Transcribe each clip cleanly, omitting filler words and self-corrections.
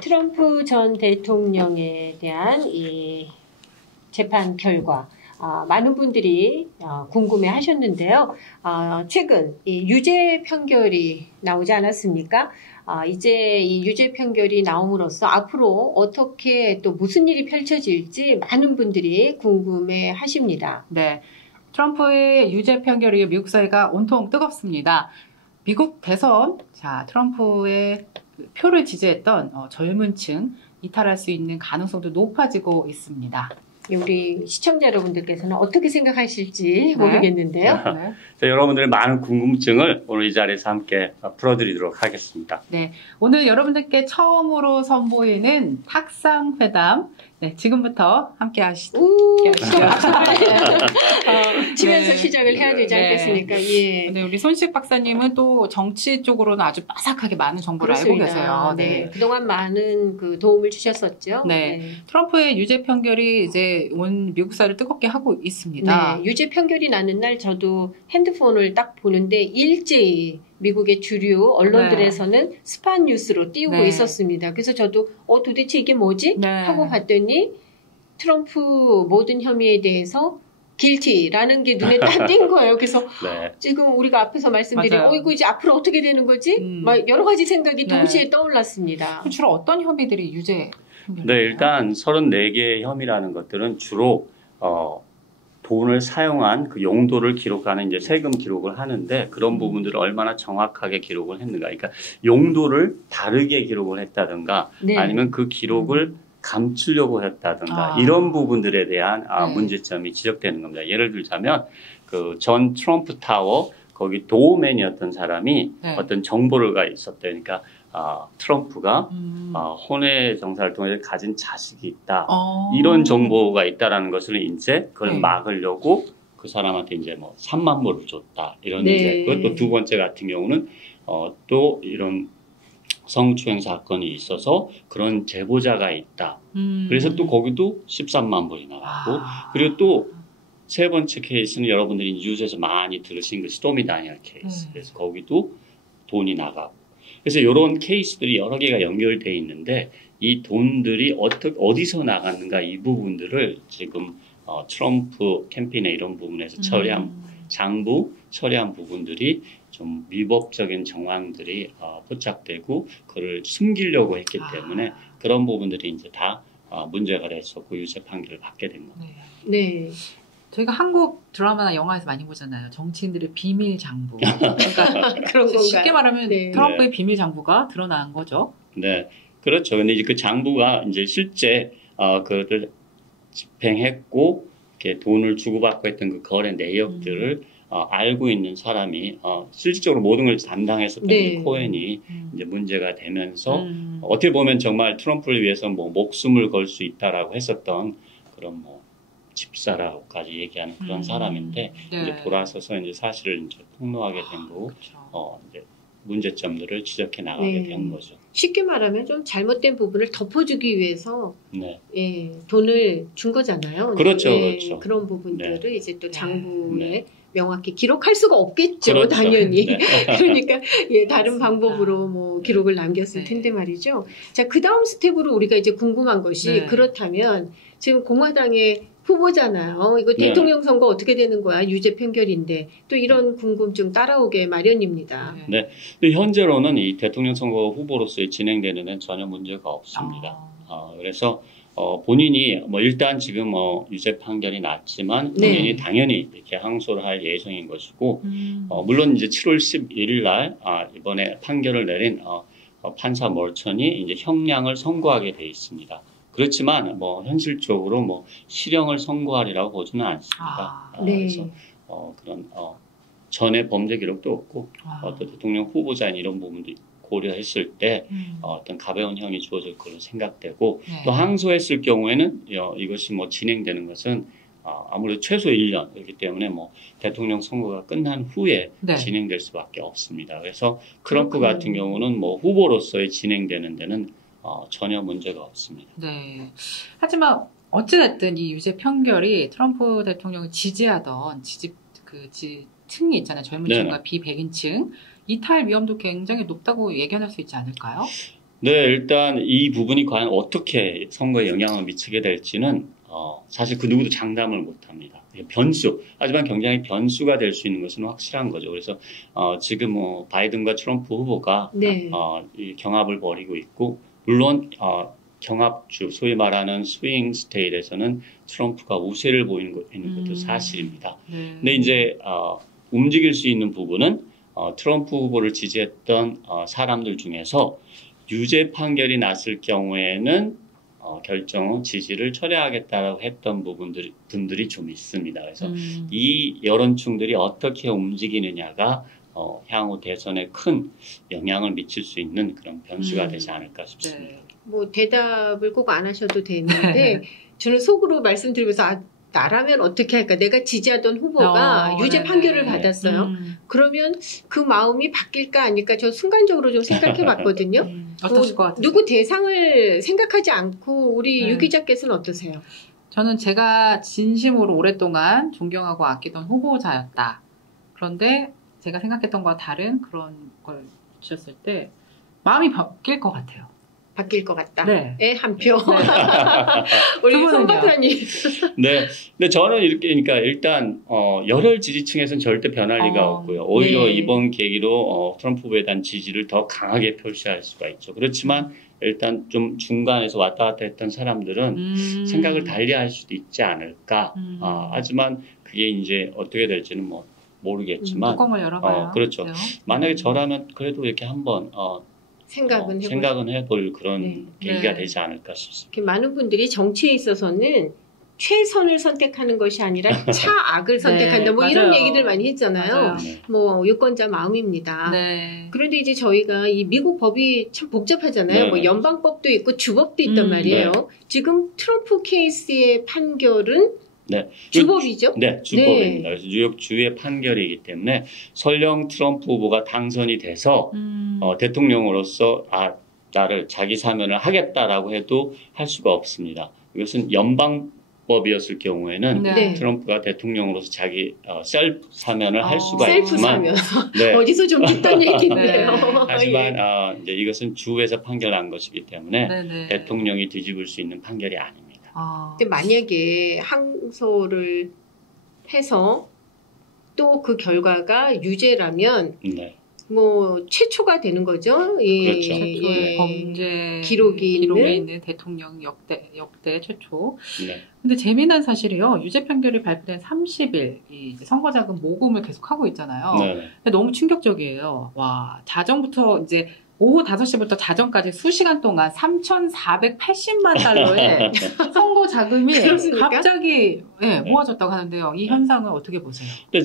트럼프 전 대통령에 대한 이 재판 결과 많은 분들이 궁금해 하셨는데요. 최근 이 유죄 판결이 나오지 않았습니까? 이제 이 유죄 판결이 나옴으로써 앞으로 어떻게 또 무슨 일이 펼쳐질지 많은 분들이 궁금해 하십니다. 네. 트럼프의 유죄 판결이 미국 사회가 온통 뜨겁습니다. 미국 대선, 트럼프의 표를 지지했던 젊은 층 이탈할 수 있는 가능성도 높아지고 있습니다. 우리 시청자 여러분들께서는 어떻게 생각하실지 모르겠는데요. 네. 여러분들의 많은 궁금증을 오늘 이 자리에서 함께 풀어드리도록 하겠습니다. 네, 오늘 여러분들께 처음으로 선보이는 탁상회담. 네, 지금부터 함께 하시죠. 치면서 시작을 해야 되지 않겠습니까? 예. 네, 우리 손식 박사님은 또 정치 쪽으로는 아주 빠삭하게 많은 정보를 알고 계세요. 네. 그동안 많은 도움을 주셨었죠. 네. 트럼프의 유죄 판결이 이제 온 미국 사회를 뜨겁게 하고 있습니다. 네. 유죄 판결이 나는 날 저도 핸드폰을 딱 보는데 일제히 미국의 주류 언론들에서는 스팟 뉴스로 띄우고 있었습니다. 그래서 저도 도대체 이게 뭐지? 하고 봤더니 트럼프 모든 혐의에 대해서 guilty라는 게 눈에 딱 띈 거예요. 그래서 지금 우리가 앞에서 말씀드린 이거 이제 앞으로 어떻게 되는 거지? 막 여러 가지 생각이 동시에 떠올랐습니다. 주로 어떤 혐의들이 유죄? 네, 일단 34개의 혐의라는 것들은 주로 돈을 사용한 그 용도를 기록하는 이제 세금 기록을 하는데 그런 부분들을 얼마나 정확하게 기록을 했는가. 그러니까 용도를 다르게 기록을 했다든가 아니면 그 기록을 감추려고 했다든가 이런 부분들에 대한 문제점이 지적되는 겁니다. 예를 들자면 그 전 트럼프 타워 거기 도어맨이었던 사람이 어떤 정보가 있었대. 그러니까 트럼프가 혼외 정사활동을 가진 자식이 있다. 이런 정보가 있다라는 것을 이제 그걸 막으려고 그 사람한테 이제 뭐 3만 불을 줬다. 이런 이제 또 두 번째 같은 경우는 또 이런 성추행 사건이 있어서 그런 제보자가 있다. 그래서 또 거기도 13만 불이 나왔고 그리고 또 세 번째 케이스는 여러분들이 뉴스에서 많이 들으신 그 스토미 다니엘 케이스. 그래서 거기도 돈이 나가고 그래서 이런 케이스들이 여러 개가 연결되어 있는데 이 돈들이 어디서 나갔는가 이 부분들을 지금 트럼프 캠페인의 이런 부분에서 장부 처리한 부분들이 좀 위법적인 정황들이 포착되고 그걸 숨기려고 했기 때문에 그런 부분들이 이제 다 문제가 됐었고 유죄 판결을 받게 된 겁니다. 네. 저희가 한국 드라마나 영화에서 많이 보잖아요. 정치인들의 비밀 장부. 그러니까 그런 건가요? 쉽게 말하면 트럼프의 비밀 장부가 드러난 거죠. 네, 그렇죠. 근데 이제 그 장부가 이제 실제 그를 집행했고 이렇게 돈을 주고받고 했던 그 거래 내역들을 알고 있는 사람이 실질적으로 모든 걸 담당했었던 코엔이 이제 문제가 되면서 어떻게 보면 정말 트럼프를 위해서 뭐 목숨을 걸 수 있다라고 했었던 그런 뭐 집사라고까지 얘기하는 그런 사람인데 이제 돌아서서 이제 사실을 이제 폭로하게 된 거고 이제 문제점들을 지적해 나가게 된 거죠. 쉽게 말하면 좀 잘못된 부분을 덮어주기 위해서 돈을 준 거잖아요. 그렇죠, 그렇죠. 그런 부분들을 이제 또 장부에 명확히 기록할 수가 없겠죠, 당연히. 그러니까 다른 방법으로 뭐 기록을 남겼을 텐데 말이죠. 자, 그 다음 스텝으로 우리가 이제 궁금한 것이 그렇다면 지금 공화당의 후보잖아요. 이거 대통령 선거 어떻게 되는 거야? 유죄 판결인데 또 이런 궁금증 따라오게 마련입니다. 네, 현재로는 이 대통령 선거 후보로서 진행되는 데는 전혀 문제가 없습니다. 그래서 본인이 뭐 일단 지금 유죄 판결이 났지만 본인이 당연히 이렇게 항소를 할 예정인 것이고 물론 이제 7월 11일 날 이번에 판결을 내린 판사 몰천이 이제 형량을 선고하게 돼 있습니다. 그렇지만 뭐 현실적으로 뭐 실형을 선고하리라고 보지는 않습니다. 그래서 그런 전에 범죄 기록도 없고 또 대통령 후보자인 이런 부분도 고려했을 때 어떤 가벼운 형이 주어질 것으로 생각되고 또 항소했을 경우에는 이것이 뭐 진행되는 것은 아무래도 최소 1년 이기 때문에 뭐 대통령 선거가 끝난 후에 진행될 수밖에 없습니다. 그래서 트럼프 같은 경우는 뭐 후보로서의 진행되는 데는 전혀 문제가 없습니다. 네. 하지만 어찌됐든 이 유죄 판결이 트럼프 대통령을 지지하던 층이 있잖아요. 젊은 층과 비백인층 이탈 위험도 굉장히 높다고 예견할 수 있지 않을까요? 네, 일단 이 부분이 과연 어떻게 선거에 영향을 미치게 될지는 사실 그 누구도 장담을 못합니다. 변수, 하지만 굉장히 변수가 될 수 있는 것은 확실한 거죠. 그래서 지금 뭐 바이든과 트럼프 후보가 네. 이 경합을 벌이고 있고, 물론 경합주, 소위 말하는 스윙 스테이트에서는 트럼프가 우세를 보이는 것도 사실입니다. 근데 이제 움직일 수 있는 부분은 트럼프 후보를 지지했던 사람들 중에서 유죄 판결이 났을 경우에는 결정 지지를 철회하겠다라고 했던 분들이 좀 있습니다. 그래서 이 여론층들이 어떻게 움직이느냐가 향후 대선에 큰 영향을 미칠 수 있는 그런 변수가 되지 않을까 싶습니다. 네. 뭐 대답을 꼭 안 하셔도 되는데 저는 속으로 말씀드리면서 나라면 어떻게 할까? 내가 지지하던 후보가 유죄 판결을 받았어요. 그러면 그 마음이 바뀔까 아닐까? 저 순간적으로 좀 생각해 봤거든요. 어떠실 것 같아요? 누구 대상을 생각하지 않고 우리 유 기자께서는 어떠세요? 저는 제가 진심으로 오랫동안 존경하고 아끼던 후보자였다. 그런데 제가 생각했던 것과 다른 그런 걸 주셨을 때 마음이 바뀔 것 같아요. 바뀔 것 같다. 네. 한 표. 우리 손 박사님. 네. 근데 저는 이렇게, 그러니까 일단, 열혈 지지층에서는 절대 변할 리가 없고요. 오히려 네. 이번 계기로 트럼프 후보에 대한 지지를 더 강하게 표시할 수가 있죠. 그렇지만 일단 좀 중간에서 왔다 갔다 했던 사람들은 생각을 달리 할 수도 있지 않을까. 하지만 그게 이제 어떻게 될지는 뭐 모르겠지만. 뚜껑을 열어봐요. 그렇죠. 만약에 저라면 그래도 이렇게 한번, 생각은 해볼 그런 계기가 되지 않을까 싶습니다. 많은 분들이 정치에 있어서는 최선을 선택하는 것이 아니라 차악을 선택한다. 뭐 이런 얘기들 많이 했잖아요. 뭐 유권자 마음입니다. 그런데 이제 저희가 이 미국 법이 참 복잡하잖아요. 뭐 연방법도 있고 주법도 있단 말이에요. 지금 트럼프 케이스의 판결은 주법이죠? 네, 주법입니다. 그래서 뉴욕 주의 판결이기 때문에 설령 트럼프 후보가 당선이 돼서 대통령으로서 나를 자기 사면을 하겠다라고 해도 할 수가 없습니다. 이것은 연방법이었을 경우에는 트럼프가 대통령으로서 자기 셀프 사면을 할 수가 셀프 있지만 사면. 어디서 좀 듣던 얘기인데요. 하지만 이제 이것은 주에서 판결한 것이기 때문에 대통령이 뒤집을 수 있는 판결이 아닙니다. 근데 만약에 항소를 해서 또 그 결과가 유죄라면 뭐 최초가 되는 거죠. 그렇죠. 범죄 기록에 있는 대통령 역대 최초. 근데 재미난 사실이요. 유죄 판결이 발표된 30일 이 선거자금 모금을 계속 하고 있잖아요. 근데 너무 충격적이에요. 와, 자정부터 이제 오후 5시부터 자정까지 수시간 동안 3,480만 달러의 선거 자금이 갑자기 모아졌다고 하는데요. 이 현상을 어떻게 보세요? 근데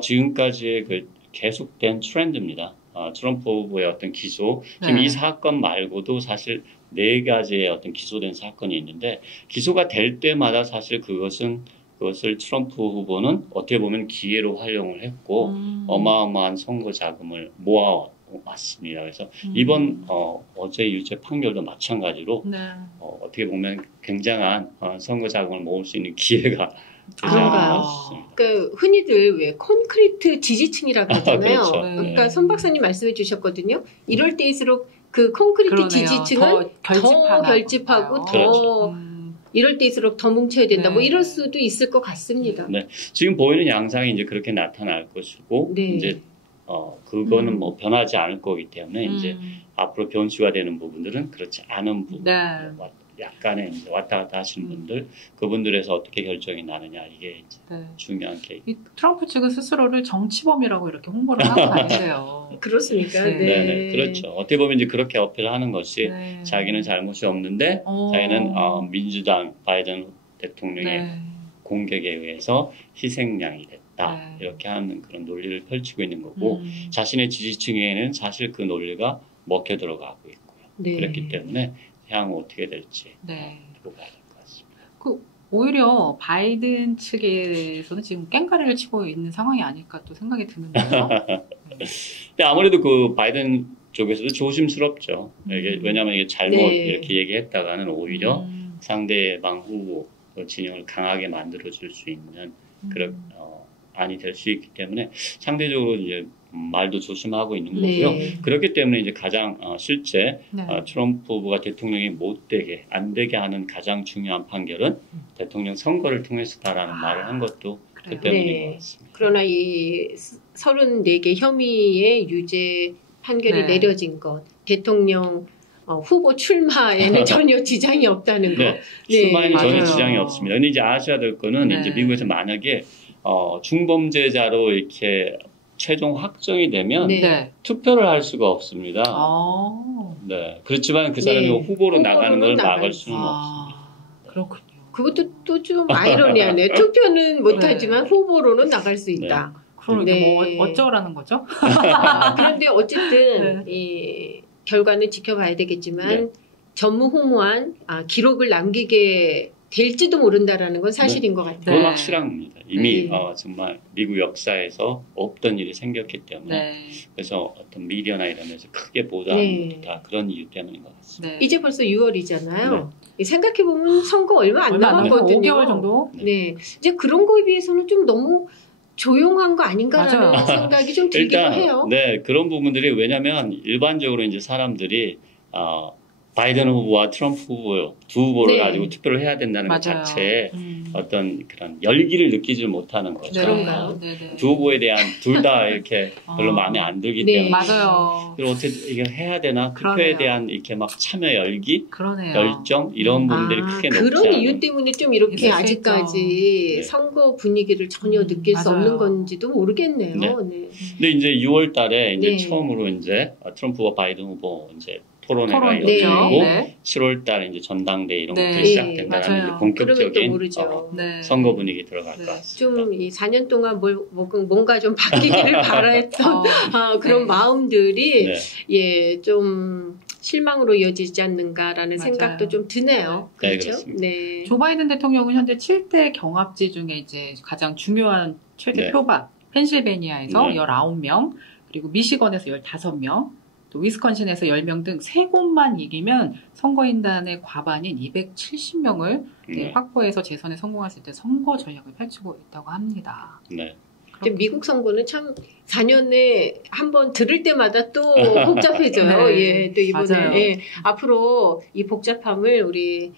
지금까지의 그 계속된 트렌드입니다. 트럼프 후보의 어떤 기소, 지금 이 사건 말고도 사실 4가지의 어떤 기소된 사건이 있는데 기소가 될 때마다 사실 그것을 트럼프 후보는 어떻게 보면 기회로 활용을 했고 어마어마한 선거 자금을 모아왔습니다. 그래서 이번 어제 유죄 판결도 마찬가지로 어떻게 보면 굉장한 선거 자금을 모을 수 있는 기회가 되지 않을까 싶습니다. 그러니까 흔히들 왜 콘크리트 지지층이라고 하잖아요. 그렇죠. 그러니까 손 박사님 말씀해 주셨거든요. 이럴 때일수록 그 콘크리트 지지층은 더 결집하고 더 이럴 때일수록 더 뭉쳐야 된다. 뭐 이럴 수도 있을 것 같습니다. 지금 보이는 양상이 이제 그렇게 나타날 것이고 이제 그거는 뭐 변하지 않을 거기 때문에 이제 앞으로 변수가 되는 부분들은 그렇지 않은 부분, 약간의 이제 왔다 갔다 하시는 분들, 그분들에서 어떻게 결정이 나느냐 이게 이제 중요한 케이스. 이 트럼프 측은 스스로를 정치범이라고 이렇게 홍보를 하고 다니세요. 그렇습니까? 네, 그렇죠. 어떻게 보면 이제 그렇게 어필하는 것이 자기는 잘못이 없는데 자기는 민주당 바이든 대통령의 공격에 의해서 희생양이 됐다. 이렇게 하는 그런 논리를 펼치고 있는 거고 자신의 지지층에는 사실 그 논리가 먹혀 들어가고 있고요. 그렇기 때문에 향후 어떻게 될지 두고 봐야 될 것 같습니다. 오히려 바이든 측에서는 지금 깽가리를 치고 있는 상황이 아닐까 또 생각이 드는데요. 근데 아무래도 그 바이든 쪽에서도 조심스럽죠. 왜냐하면 이게 잘못 이렇게 얘기했다가는 오히려 상대방 후보 진영을 강하게 만들어줄 수 있는 그런 안이 될 수 있기 때문에 상대적으로 이제 말도 조심하고 있는 네. 거고요. 그렇기 때문에 이제 가장 실제 네. 트럼프 후보가 대통령이 못 되게 안 되게 하는 가장 중요한 판결은 대통령 선거를 통해서다라는 말을 한 것도 그 때문인 네. 것 같습니다. 그러나 이 34개 혐의의 유죄 판결이 네. 내려진 것, 대통령 후보 출마에는 전혀 지장이 없다는 거. 네, 출마에는 전혀 맞아요. 지장이 없습니다. 근데 이제 아셔야 될 거는 네. 이제 미국에서 만약에 중범죄자로 이렇게 최종 확정이 되면 네. 네. 투표를 할 수가 없습니다. 네, 그렇지만 그 사람이 네. 후보로 나가는 걸 나갈 막을 수는 없습니다. 그렇군요. 그것도 또 좀 아이러니하네. 투표는 못하지만 후보로는 나갈 수 있다. 그러니까 네. 뭐 어쩌라는 거죠? 그런데 어쨌든 이 결과는 지켜봐야 되겠지만 네. 전무후무한 기록을 남기게 될지도 모른다라는 건 사실인 것 같아요. 그건 네. 확실합니다. 이미 네. 정말 미국 역사에서 없던 일이 생겼기 때문에 네. 그래서 어떤 미디어나 이런 데서 크게 보도하는 네. 것도 다 그런 이유 때문인 것 같습니다. 네. 이제 벌써 6월이잖아요. 생각해보면 선거 얼마 안 얼마 안 남았거든요. 5개월 정도? 네. 이제 그런 거에 비해서는 좀 너무 조용한 거 아닌가라는 맞아요. 생각이 좀 들기도 해요. 네, 그런 부분들이 왜냐하면 일반적으로 이제 사람들이 바이든 후보와 트럼프 후보 두 후보를 네. 가지고 투표를 해야 된다는 것 맞아요. 자체에 어떤 그런 열기를 느끼지 못하는 거죠. 네. 그런가요? 네네. 두 후보에 대한 둘 다 이렇게 별로 마음에 안 들기 네. 때문에 맞아요. 그리고 어떻게 이걸 해야 되나 투표에 그러네요. 대한 이렇게 막 참여 열기, 그러네요. 열정 이런 부분들이 크게 높지 그런 않은 이유 때문에 좀 이렇게 있을 수 아직까지 있죠. 선거 분위기를 전혀 느낄 수 맞아요. 없는 건지도 모르겠네요. 네. 네. 근데 이제 6월 달에 이제 네. 처음으로 이제 트럼프와 바이든 후보 이제 토론회가 토론 네. 열리고 네. 7월 달에 이제 전당대 이런 네. 것들이 시작된다는 맞아요. 이제 그러면 또 본격적인 모르죠. 네. 선거 분위기 들어갈 네. 것 같습니다. 좀 이 4년 동안 뭔가 좀 바뀌기를 바랬던 그런 네. 마음들이 네. 좀 실망으로 이어지지 않는가라는 맞아요. 생각도 좀 드네요. 네, 그렇죠? 그렇습니다. 네. 조 바이든 대통령은 현재 7대 경합지 중에 이제 가장 중요한 최대 네. 표박, 펜실베니아에서 네. 19명, 그리고 미시건에서 15명, 또 위스콘신에서 10명 등 3곳만 이기면 선거인단의 과반인 270명을 네. 확보해서 재선에 성공할 수 있는 선거 전략을 펼치고 있다고 합니다. 네. 근데 미국 선거는 참 4년에 한 번 들을 때마다 또 복잡해져요. 네. 예, 또 이번에 맞아요. 앞으로 이 복잡함을 우리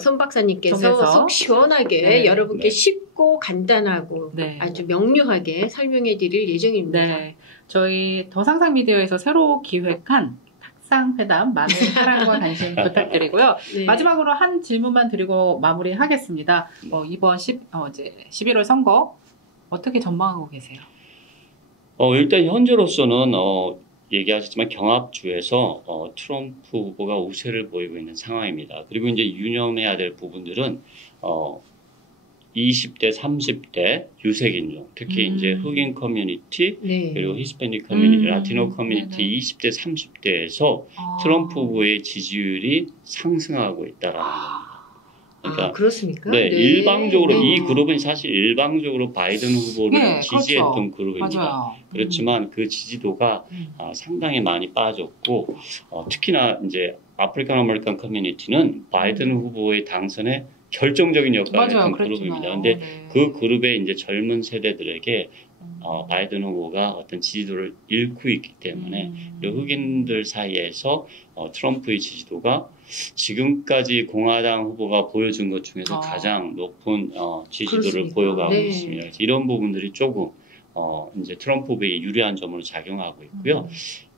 손 박사님께서 통해서. 속 시원하게 네. 여러분께 네. 쉽고 간단하고 네. 아주 명료하게 설명해 드릴 예정입니다. 네. 저희 더 상상 미디어에서 새로 기획한 탁상 회담 많은 사랑과 관심 부탁드리고요. 네. 마지막으로 한 질문만 드리고 마무리하겠습니다. 이번 이제 11월 선거 어떻게 전망하고 계세요? 일단 현재로서는 얘기하셨지만 경합주에서 트럼프 후보가 우세를 보이고 있는 상황입니다. 그리고 이제 유념해야 될 부분들은 20대, 30대 유색인종, 특히 이제 흑인 커뮤니티, 네. 그리고 히스패닉 커뮤니티, 음. 라티노 커뮤니티 네네. 20대, 30대에서 트럼프 후보의 지지율이 상승하고 있다라는 겁니다. 그러니까 그렇습니까? 네, 일방적으로 네. 이 그룹은 사실 일방적으로 바이든 후보를 네, 지지했던 그렇죠. 그룹입니다. 맞아요. 그렇지만 그 지지도가 상당히 많이 빠졌고 특히나 이제 아프리칸 아메리칸 커뮤니티는 바이든 후보의 당선에 결정적인 역할을 했던 그룹입니다. 그런데 네. 그 그룹의 이제 젊은 세대들에게 바이든 후보가 어떤 지지도를 잃고 있기 때문에 그리고 흑인들 사이에서 트럼프의 지지도가 지금까지 공화당 후보가 보여준 것 중에서 가장 높은 지지도를 그렇습니까? 보여가고 네. 있습니다. 그래서 이런 부분들이 조금 이제 트럼프 후보에 유리한 점으로 작용하고 있고요.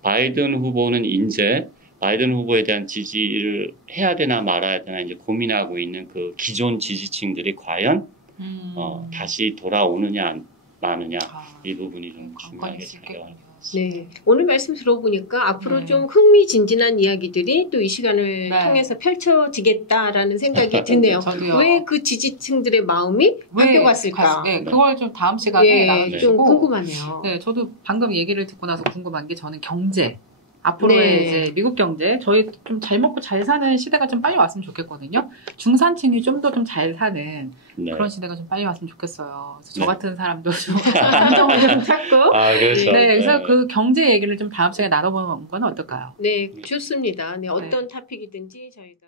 바이든 후보는 이제 바이든 후보에 대한 지지를 해야 되나 말아야 되나 이제 고민하고 있는 그 기존 지지층들이 과연 다시 돌아오느냐 마느냐 이 부분이 좀 중요하게 작용하는 것 같습니다. 네. 오늘 말씀 들어보니까 앞으로 네. 좀 흥미진진한 이야기들이 또 이 시간을 네. 통해서 펼쳐지겠다라는 생각이 드네요. 저도요. 왜 그 지지층들의 마음이 바뀌어갔을까? 네, 그걸 좀 다음 시간에 예, 나눠주시고. 좀 궁금하네요. 네, 저도 방금 얘기를 듣고 나서 궁금한 게 저는 경제. 앞으로의 네. 이제 미국 경제, 저희 좀 잘 먹고 잘 사는 시대가 좀 빨리 왔으면 좋겠거든요. 중산층이 좀 더 좀 잘 사는 네. 그런 시대가 좀 빨리 왔으면 좋겠어요. 그래서 저 네. 같은 사람도 좀 안정을 좀 찾고. 그렇죠. 네, 그래서 그 경제 얘기를 좀 다음 시간에 나눠보는 건 어떨까요? 네, 좋습니다. 네, 어떤 토픽이든지 저희가